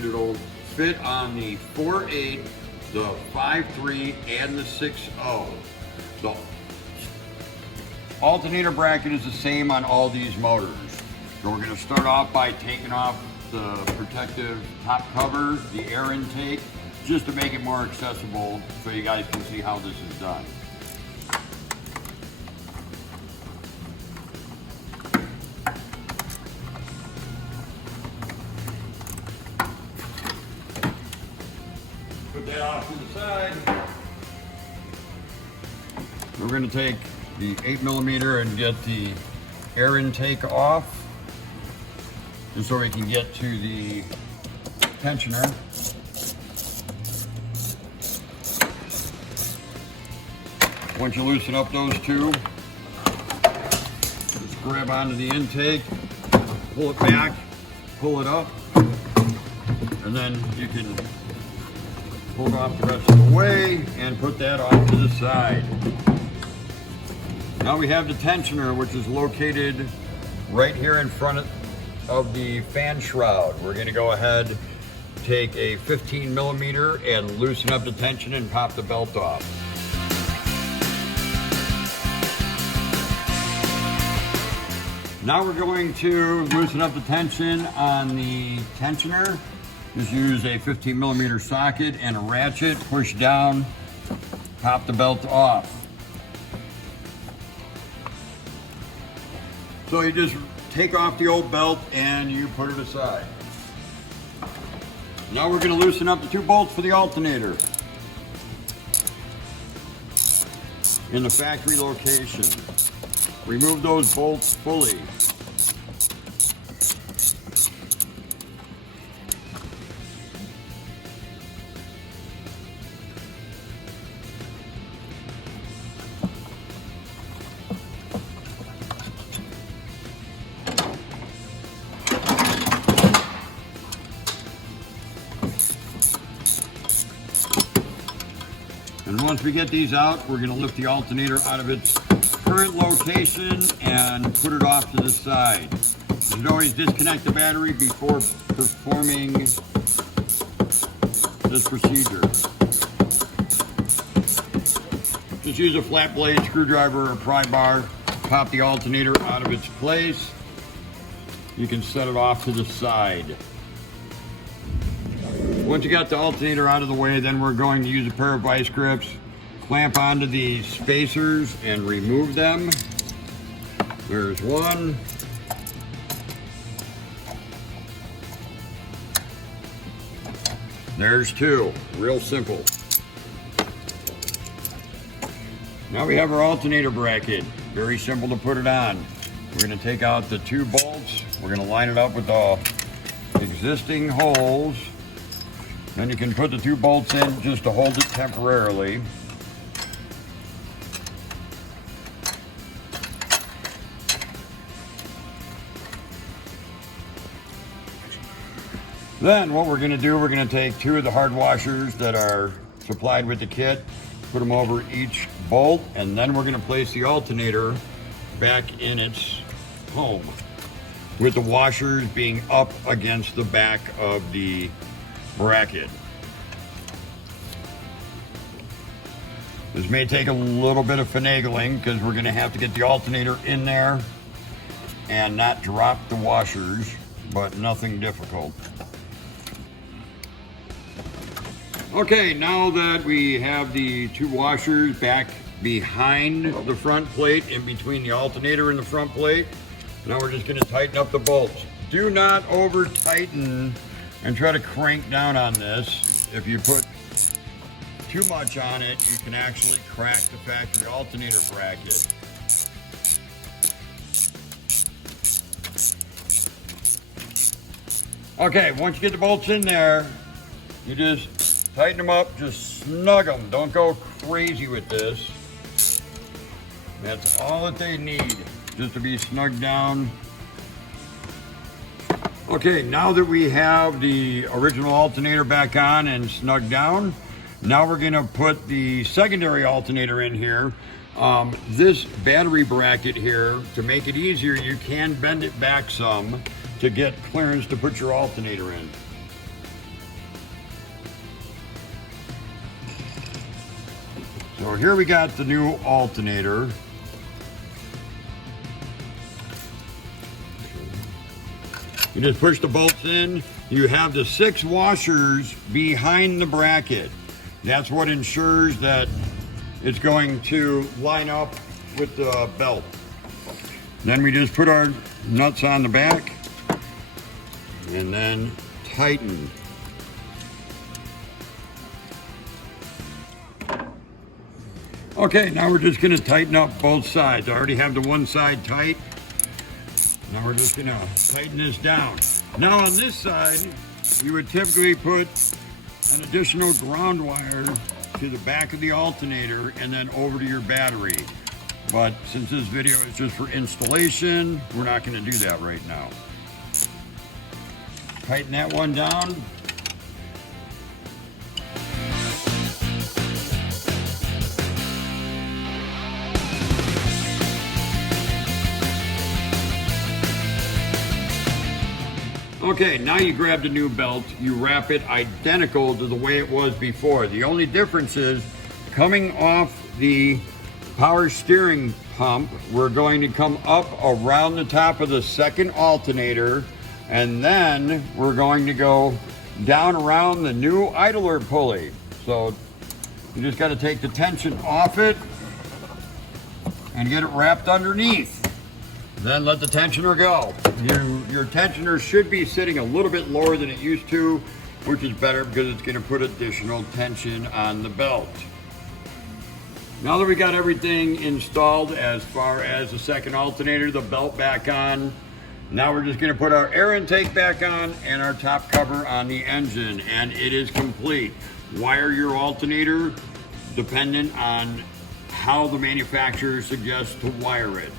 bracket. It'll fit on the 4.8, the 5.3, and the 6.0. The alternator bracket is the same on all these motors. So we're going to start off by taking off the protective top cover, the air intake, just to make it more accessible so you guys can see how this is done. Put that off to the side. We're going to take the 8mm and get the air intake off, just so we can get to the tensioner. Once you loosen up those two, just grab onto the intake, pull it back, pull it up, and then you can pull it off the rest of the way and put that off to the side. Now we have the tensioner, which is located right here in front of the fan shroud. We're going to go ahead, take a 15mm and loosen up the tension and pop the belt off. Now we're going to loosen up the tension on the tensioner. Just use a 15mm socket and a ratchet, push down, pop the belt off. So you just take off the old belt and you put it aside. Now we're going to loosen up the two bolts for the alternator in the factory location. Remove those bolts fully. And once we get these out, we're going to lift the alternator out of its current location and put it off to the side. You should always disconnect the battery before performing this procedure. Just use a flat blade screwdriver or pry bar, pop the alternator out of its place. You can set it off to the side. Once you got the alternator out of the way, then we're going to use a pair of vice grips, clamp onto the spacers and remove them. There's one. There's two. Real simple. Now we have our alternator bracket. Very simple to put it on. We're going to take out the two bolts. We're going to line it up with the existing holes. Then you can put the two bolts in just to hold it temporarily. Then what we're going to do, we're going to take two of the hard washers that are supplied with the kit, put them over each bolt, and then we're going to place the alternator back in its home, with the washers being up against the back of the bracket. This may take a little bit of finagling because we're going to have to get the alternator in there and not drop the washers, but nothing difficult. Okay, now that we have the two washers back behind the front plate, in between the alternator and the front plate, now we're just going to tighten up the bolts. Do not over tighten and try to crank down on this. If you put too much on it, you can actually crack the factory alternator bracket. Okay, once you get the bolts in there, you just tighten them up, just snug them. Don't go crazy with this. That's all that they need, just to be snugged down. Okay, now that we have the original alternator back on and snugged down, now we're going to put the secondary alternator in here. This battery bracket here, to make it easier, you can bend it back some to get clearance to put your alternator in. So here we got the new alternator. You just push the bolts in. You have the 6 washers behind the bracket. That's what ensures that it's going to line up with the belt. Then we just put our nuts on the back and then tighten. Okay, now we're just going to tighten up both sides. I already have the one side tight. Now we're just going to tighten this down. Now on this side, you would typically put an additional ground wire to the back of the alternator and then over to your battery. But since this video is just for installation, we're not going to do that right now. Tighten that one down. Okay, now you grab the new belt, you wrap it identical to the way it was before. The only difference is coming off the power steering pump, we're going to come up around the top of the second alternator, and then we're going to go down around the new idler pulley. So you just got to take the tension off it and get it wrapped underneath. Then let the tensioner go. Your tensioner should be sitting a little bit lower than it used to, which is better because it's going to put additional tension on the belt. Now that we got everything installed as far as the second alternator, the belt back on, now we're just going to put our air intake back on and our top cover on the engine, and it is complete. Wire your alternator dependent on how the manufacturer suggests to wire it.